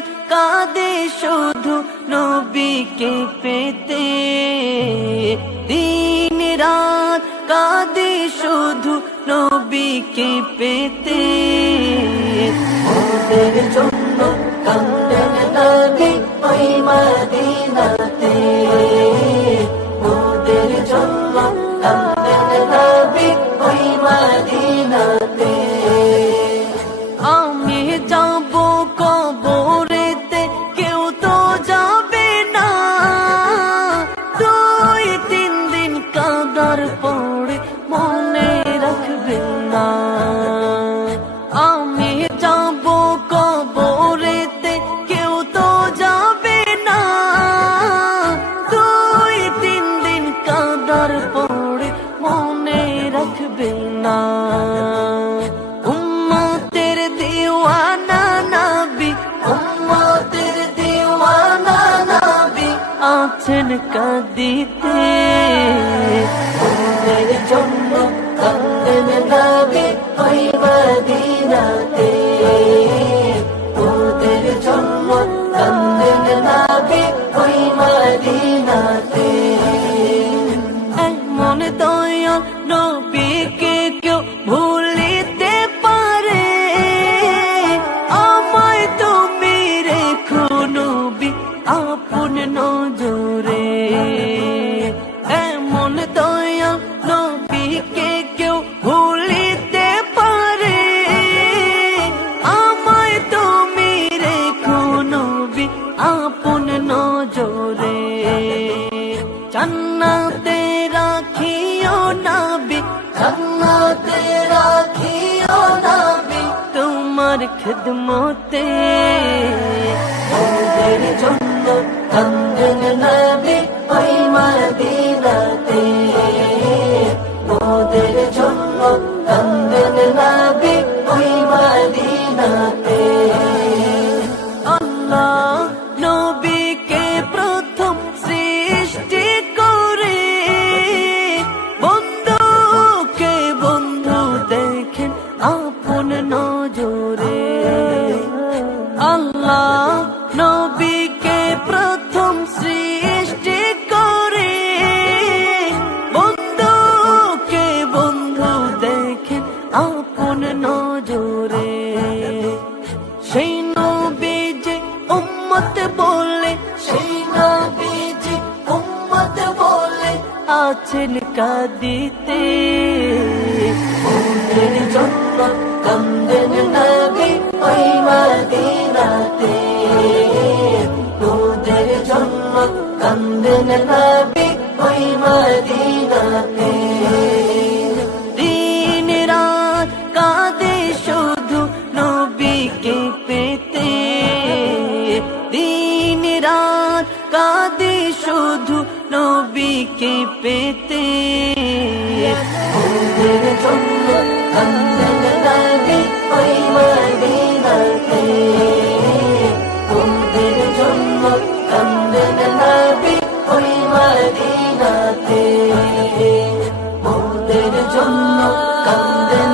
রাত কাঁদে শুধু নবীকে পেতে, দিন রাত কাঁদে শুধু নবীকে পেতে। ওদের জন্য কাঁদেন নবী ওই মদিনাতে, ওদের জন্য কাঁদেন নবী ওই মদিনাতে। আমি যাব কবরেতে কেউ তো যাবে না, 2-3 দিন কাঁদার পরে মনে রাখবে না। আমি যাব কবরেতে কেউ তো যাবে না, 2-3 দিন কাঁদার পরে মনে রাখবে না। উম্মতের দিওয়ানা নবী, উম্মতের দিওয়ানা নবী আছেন কাঁদিতে, ওদের জন্য কাঁদেন নবী ওই মদিনাতে, ওদের জন্য কাঁদেন নবী ওই মদিনাতে। এমন দয়াল নবীকে কেউ ভুলিতে পারে, আমায় তুমি রেখো নবী আপন নজরে। এমন দয়াল নবীকে কেউ ভুলিতে পারে, আমায় তুমি রেখো নবী আপন নজরে। জান্নাতে রাখিও নবী, জান্নাতে রাখিও নবী তোমার খিদমতে, ওদের জন্য কাঁদেন নবী ওই মদিনাতে, ওদের জন্য কাঁদেন নবী ওই মদিনাতে। আল্লাহ নবীকে প্রথম সৃষ্টি করে বন্ধুকে বন্ধু দেখেন আপন নজরে। আল্লাহ নবীকে প্রথম সৃষ্টি করে বন্ধুকে বন্ধু দেখেন আপন নজরে। সেই নবীজি উম্মত বলে, সেই নবীজি উম্মত বলে আছেন কাঁদিতে, ওদের জন্য কাঁদেন নবী ওই মদিনাতে, ওদের জন্য কাঁদেন নবী ওই মদিনাতে। দিন রাত কাঁদে শুধু নবীকে পেতে, দিন রাত কাঁদে শুধু নবীকে পেতে, ওদের জন্য কাঁদেন নবী ওই মদিনাতে, ওদের জন্য কাঁদেন নবী ওই মদিনাতে, ওদের জন্য কাঁদেন